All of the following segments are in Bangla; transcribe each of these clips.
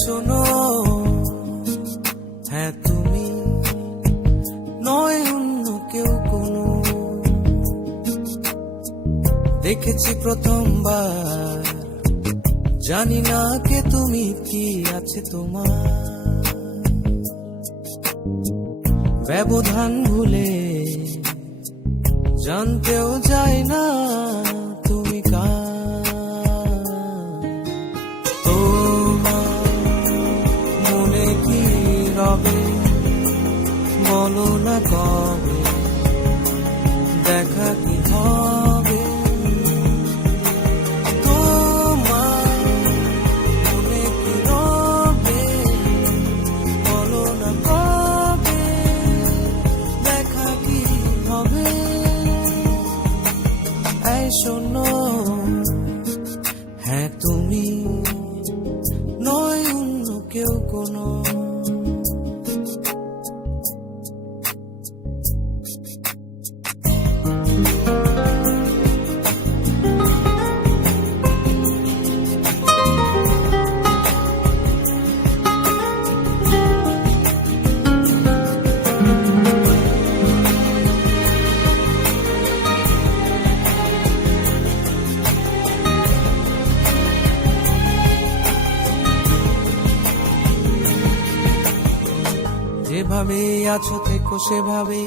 শোনো, হ্যাঁ তুমি নয় অন্য কেউ কোনো। দেখেছি প্রথমবার, জানি না কে তুমি, কি আছে তোমার। ব্যবধান ভুলে জানতেও যায় না তুমি কার। তোমার মনে কি রবে, বলো না কবে দেখা কি হবে। তোমার মনে কি রবে, বলো না কবে দেখা কি হবে। এই শোনো, হ্যাঁ তুমি নয় অন্য কেউ কোনো। যেভাবে আছো থেকো সেভাবে,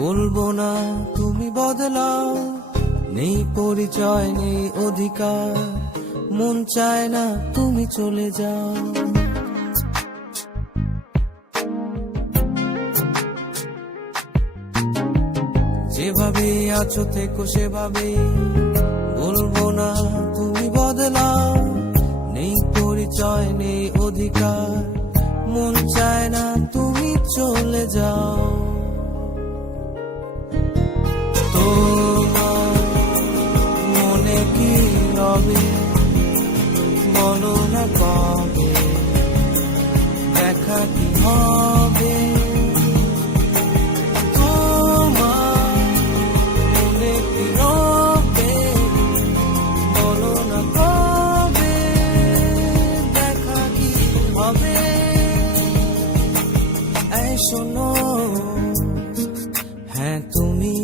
বলবো না তুমি বদলাও। নেই পরিচয় নেই অধিকার, মন চায় না তুমি চলে যাও। যেভাবে আছো থেকো সেভাবে, বলবো না তুমি বদলাও। নেই পরিচয় নেই অধিকার, মন চায় না তুমি চলে যাও। তোমার মনে কি রবে, বলো না কবে দেখা কি হবে। তোমার মনে কি রবে, বলো না কবে দেখা কি হবে। শোনো, হ্যাঁ তুমি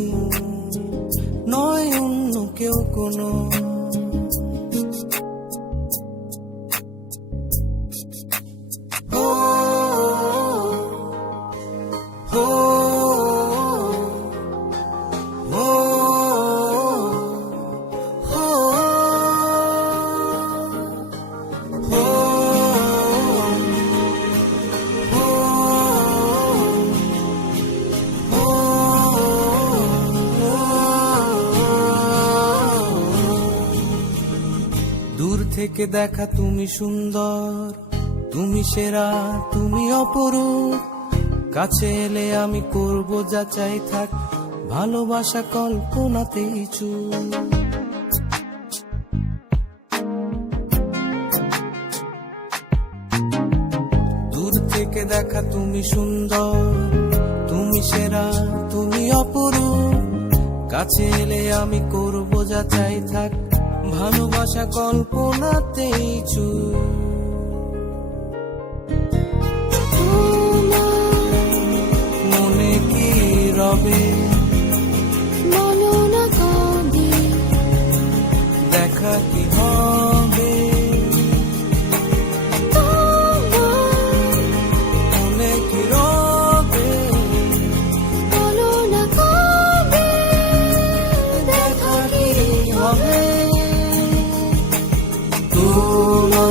নয় অন্য কেউ কোনো। ও ও ও দূর থেকে দেখা তুমি সুন্দর, তুমি সেরা, তুমি অপরূপ। কাছে এলে আমি করব যাচাই, থাক ভালোবাসা কল্পনাতেই চুপ। দূর থেকে দেখা তুমি সুন্দর, তুমি সেরা, তুমি অপরূপ। কাছে এলে আমি করব যাচাই, থাক ভালোবাসা কল্পনাতেই চুপ। মনে কি রবে, বলো না কবে দেখা কি হবে। মনে কি রবে, বলো না কবে দেখা কি হবে। তোমার